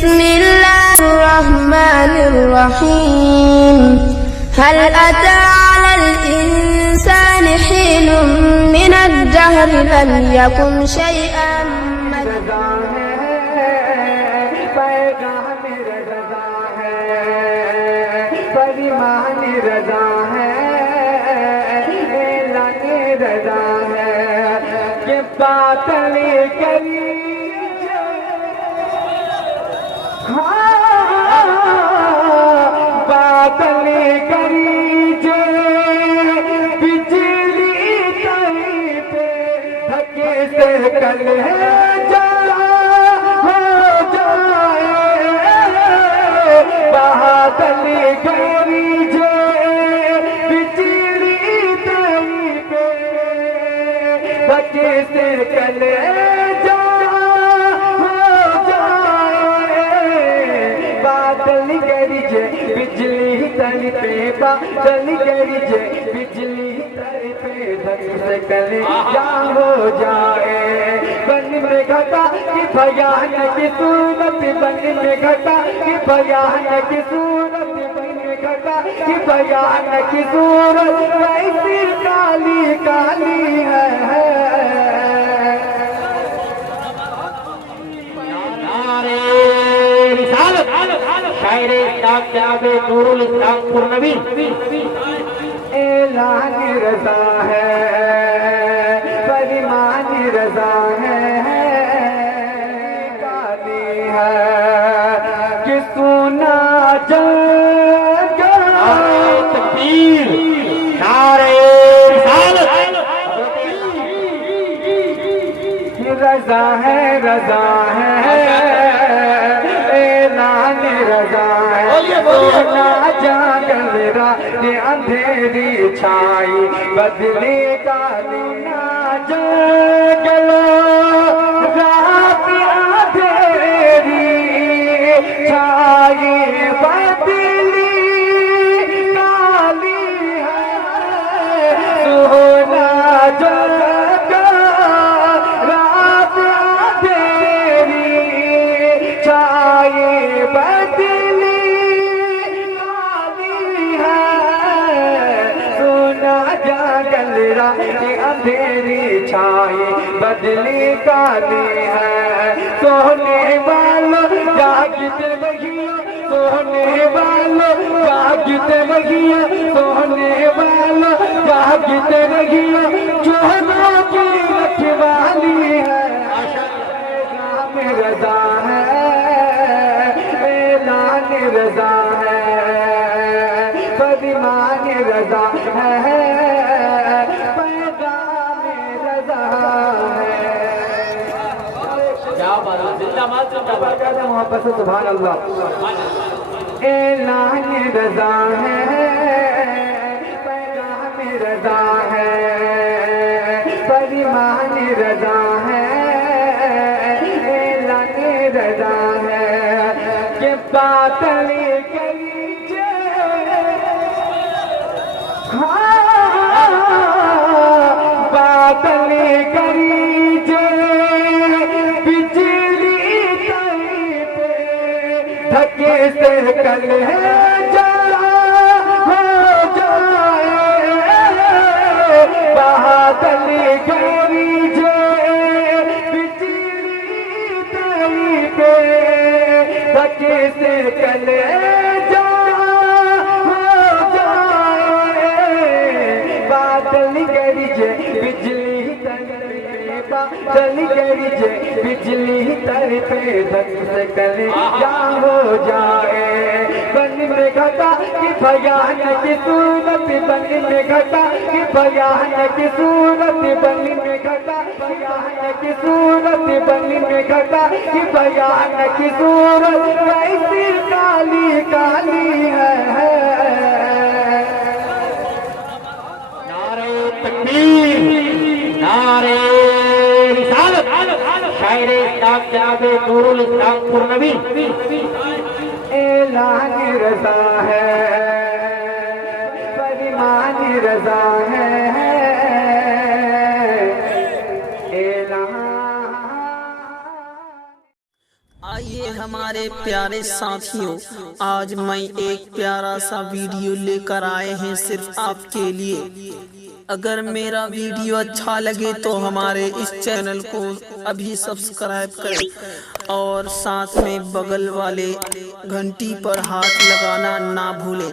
बिस्मिल्लाहिर्रहमानिर्रहीम। हल अता अलल इंसानि हीनुम मिनद्दहरि लम यकुन शैअन परिमानी रजा है, लाने रजा है कि बातली करी बातली करी जे बिजली तरी पे धके से कल है बादली गरी जे बिजली तरी पे धके से कल बादल गरी जे बिजली तरी पे बादल गरी जे बिजली तरी पे धक से कले क्या हो जाए बन में घटा कि भयानक सूरत बन में घटा कि भयानक सूरत बन में घटा कि भयानक सूरत कैसी काली काली है। शायर इस्लाम जनाब नूरुल इस्लाम पुरनवी ऐलान रजा है, परिमानी रजा है, काली है कि सुना जग तकबीर नारे रजा है, रजा है, ऐलान रजा है, सोना जागल रात अंधेरी छाई बदले काली ना जागलो रात अंधेरी छाई बदली काली है, सोना जागा रात अंधेरी छाई बदली जागल रात अंधेरी छाई बदली काली है। सोने वालों जागते रहिए, सोने वालों जागते रहिए, सोने वालों जागते रहिए, चोरों की रखवाली है। नाम रजा है, ऐलान रजा है, परिमाण रजा है, पैगाम रजा है। क्या बात है, जिंदाबाद जिंदाबाद मोहब्बत से सुभान अल्लाह। ऐलान रजा है, पैगाम रजा है, परिमाण रजा है, ऐलान रजा है कि बातली करी जे बातली करी जे बिजली तरी पे धके से कल हो जाए बादली करी जे बिजली तरी पे धके से कल बादल गरी जे बिजली तरी पे बादल गरी जे बिजली तरी पे धक से कले क्या हो जाए बन में घटा कि भयानक सूरत बन में घटा कि भयानक सूरत बन में घटा भयानक सूरत बन में घटा कि भयानक सूरत कैसी काली काली है। नारे रिसालत शायर इस्लाम जनाब नूरुल इस्लाम पुरनवी ऐलान रजा है, परिमाण रजा है, ऐलान। आइए हमारे हमारे प्यारे साथियों, आज मैं एक प्यारा सा वीडियो लेकर आए हैं सिर्फ आपके लिए। अगर मेरा वीडियो अच्छा लगे तो हमारे इस चैनल को अभी सब्सक्राइब करें और साथ में बगल वाले घंटी पर हाथ लगाना ना भूलें,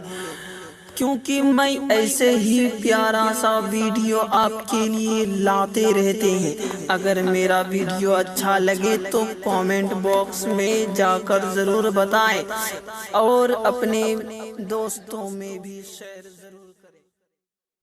क्योंकि मैं ऐसे ही प्यारा सा वीडियो आपके लिए लाते रहते हैं। अगर मेरा वीडियो अच्छा लगे तो कमेंट बॉक्स में जाकर ज़रूर बताएं और अपने दोस्तों में भी शेयर